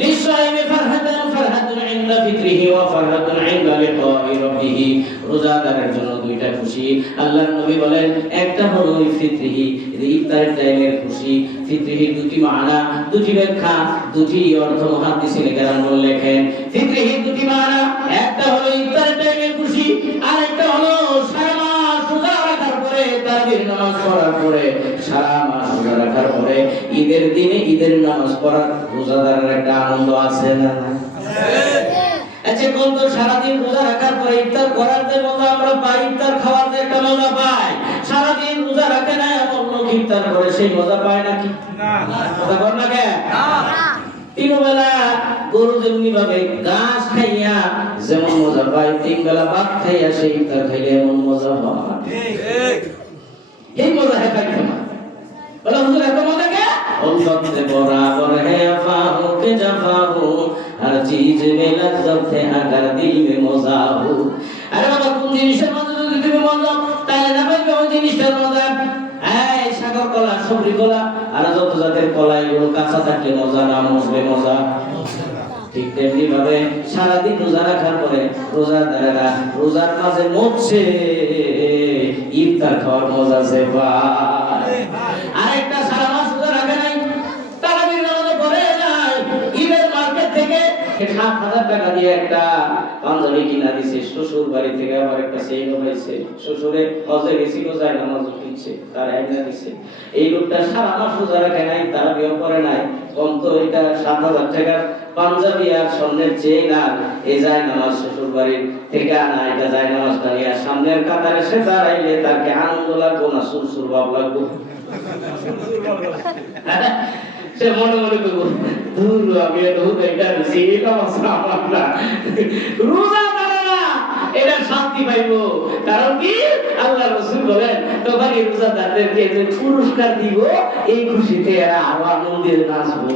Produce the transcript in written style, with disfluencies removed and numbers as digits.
লিসাইমি ফারহাতুন ইনদা ফিতরিহি ওয়া ফারহাতুন ইনদা লিকাই রাব্বিহি। রোজাদারের জন্য দুইটা খুশি। আল্লাহর নবী বলেন একটা হলো ফিতরিহি, ইফতারের টাইমের খুশি। ফিতরিহির দুটি মানা, দুটি ব্যাখ্যা, দুটি অর্থ মুহাদ্দিসিনে কেরাম লেখেন। ফিতরিহির দুটি মানা, একটা হলো ইফতারের টাইমের খুশি, আর একটা হলো সারা মাস রোজা রাখার পরে, তারাবির নামাজ পড়ার পরে, সারা মাস রোজা রাখার পরে ঈদের দিনে ঈদের নামাজ পড়ার রোজাদারের একটা আনন্দ আছে না? আচ্ছা কোন তো সারাদিন রোজা রাখার পরে ইফতার করার যে মজা আমরা পাই, ইফতার খাওয়ার যে একটা মজা পাই, সারাদিন রোজা রাখে না এমন লোক ইফতার করে সেই মজা পায় নাকি? না। কথা বল না কেন? না। তিন বেলা গরু যেমনি ভাবে ঘাস খাইয়া যেমন মজা পায়, তিন বেলা ভাত খাইয়া সেই ইফতার খাইলে এমন মজা হয়। ঠিক। এই মজা है পাইতো না। বলে হুজুর এত মজা কে? उल्फत से बराबर है अफाहों के जफाहों, हर चीज में लज्जत है अगर दिल में मजा हो। अरे बाबा কোন জিনিসের মধ্যে যদি তুমি মজা তাহলে না পাইবে ওই জিনিসটার মজা। এই সাগর কলা, সবরি কলা আর যত জাতের কলা এগুলো কাঁচা থাকলে মজা না মজলে মজা। ঠিক তেমনি ভাবে সারাদিন রোজা রাখার পরে রোজাদারেরা রোজার মাঝে মরছে, ইফতার খাওয়ার মজা আছে ভাই। আরেকটা সারা মাস রোজা রাখে নাই, তারাবির নামাজ পড়ে নাই, ঈদের মার্কেট থেকে ৭,০০০ টাকা দিয়ে একটা পাঞ্জাবি কিনা দিছে, শ্বশুর বাড়ি থেকে আবার একটা চেইনও পাইছে, শ্বশুরে হজে গেছিল যায় নামাজও কিনছে, তার আইনা দিছে। এই লোকটা সারা মাস রোজা রাখে নাই, তারাবিও পড়ে নাই, কম তো এটা ৭,০০০ টাকার পাঞ্জাবি আর স্বর্ণের চেইন আর এই যায় নামাজ শ্বশুর বাড়ির থেকে আনা, এটা যায় নামাজটা নিয়ে সামনের কাতারে সে দাঁড়াইলে তাকে আনন্দ লাগবো না সুরসুর ভাব লাগবো? সে মনে মনে করবো দূর আমি এটা রোজাদারেরা এটা শান্তি পাইবো। কারণ কি আল্লাহ রাসূল বলেন তখন এই রোজাদারদেরকে যে পুরস্কার দিব, এই খুশিতে এরা আরো আনন্দের নাচবো।